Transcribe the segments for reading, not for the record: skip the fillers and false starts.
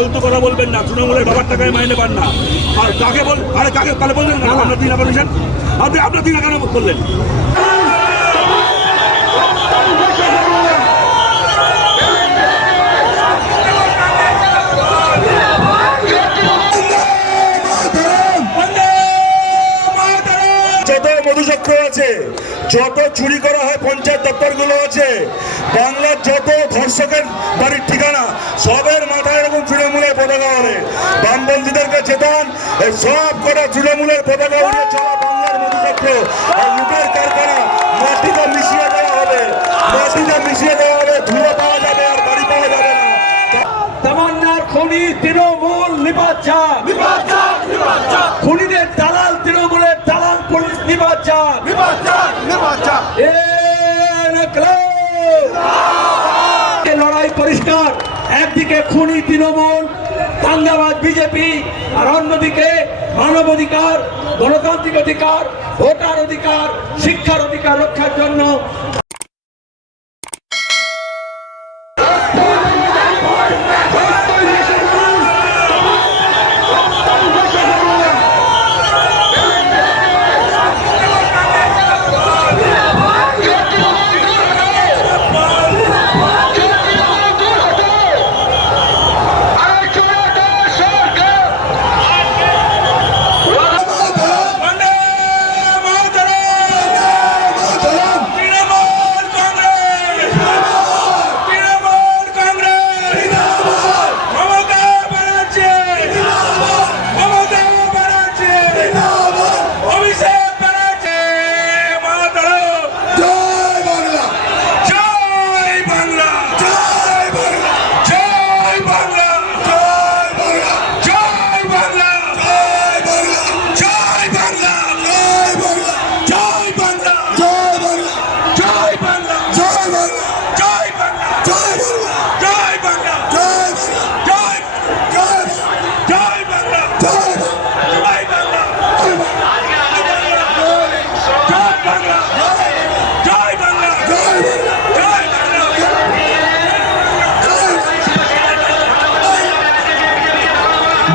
ফালতু কথা বলবেন না, তৃণমূলের বাবার টাকায় মাইনে পান না। আর কাকে কাকে তাহলে বললেন না আপনার দিন পারমিশন, আপনার দিন কেন বললেন? যত মধুচক্র আছে, যত চুরি করা হয় পঞ্চায়েত দপ্তরগুলো আছে, বাংলার যত ধর্ষকের বাড়ির ঠিকানা, সবের মাথায় এরকম তৃণমূলের পতাকা ওড়ে। বামপন্থীদেরকে চেতন, সব কটা তৃণমূলের পতাকা উড়িয়ে চলা বাংলার মধুচক্র আর লুটের কারখানা মাটিতে মিশিয়ে দেওয়া হবে, মাটিতে মিশিয়ে দেওয়া হবে, ধুলো পাওয়া যাবে আর বাড়ি পাওয়া যাবে না। তামান্নার খনি তৃণমূল নিপাচ্ছা, খুনিদের দালাল তৃণমূলের দালাল পুলিশ নিপাচ্ছা। লড়াই পরিষ্কার, একদিকে খুনি তৃণমূল দাঙ্গাবাজ বিজেপি, আর অন্যদিকে মানব অধিকার, গণতান্ত্রিক অধিকার, ভোটার অধিকার, শিক্ষার অধিকার রক্ষার জন্য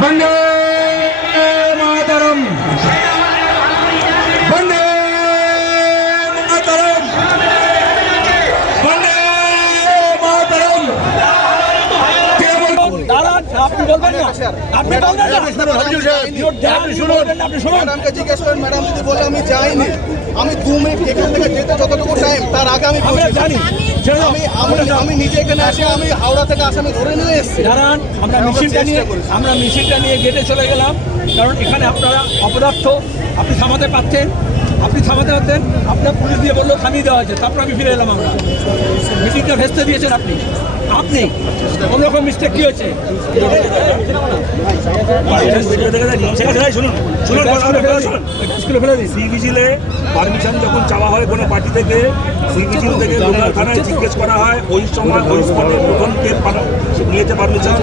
বন্দে মাতরম, বন্দে মাতরম, বন্দে মাতরম। আপনি বলবেন না, আপনি বলবেন না, আপনি শুনুন, ম্যাডামকে জিজ্ঞেস করেন। ম্যাডাম যদি বলে আমি যাইনি, আমি 2 মিনিট এখান থেকে যেতে যতটুকু টাইম, তার আগে আমি জানি। আমি নিজে এখানে আসি, আমি হাওড়া থেকে আসামি ধরে নিয়ে এসেছি। দাঁড়ান, আমরা মিছিলটা নিয়ে গেটে চলে গেলাম, কারণ এখানে আপনারা অপদার্থ, আপনি থামাতে পারতেন, আপনার পুলিশ দিয়ে বললো থামিয়ে দেওয়া হয়েছে, তারপর আমি ফিরে এলাম। আমরা মিটিংটা ভেস্তে দিয়েছেন আপনি কোনোরকম মিস্টেক কি হয়েছে? পারমিশন যখন চাওয়া হয় কোনো পার্টি থেকে, সিভিজিল থেকে লোকাল থানায় জিজ্ঞেস করা হয়, ওই সময় ওই স্পটে প্রথম কে নিয়েছে পারমিশন,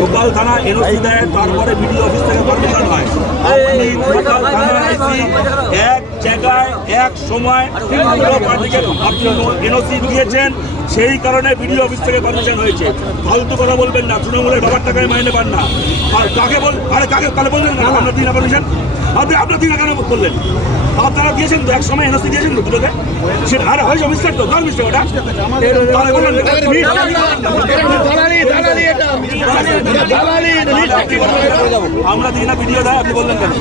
লোকাল থানা এনওসি দেয়, তারপরে বিডিও অফিস থেকে পারমিশন হয়। আপনি লোকাল থানায় এক জায়গায় এক সময় পার্টিকে আপনি এনওসি দিয়েছেন, সেই কারণে বিডিও অফিস থেকে পারমিশন হয়েছে। ফালতু কথা বলবেন না, তৃণমূলের বাবার টাকায় মাইনে পান না। আর কাকে তাহলে বললেন না আপনার দিন পারমিশন, আপনার দিন কেন বললেন? আপনারা দিয়েছেন তো, এক সময় এনওসি দিয়েছেন তো দুটোকে, সেটা আর হয় মিস্টার তো কার মিস্টার ওটা, তাহলে বললেন আমরা দিই না ভিডিও দেয়, আপনি বললেন কেন?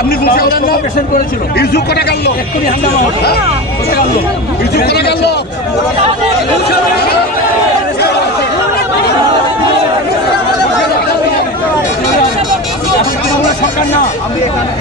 আপনি করেছিল ইউসুফ কটা গেল, এক্ষুনি হাঙ্গামা হলো, ইউসুফ কটা গেল। সরকার না, আমি এখানে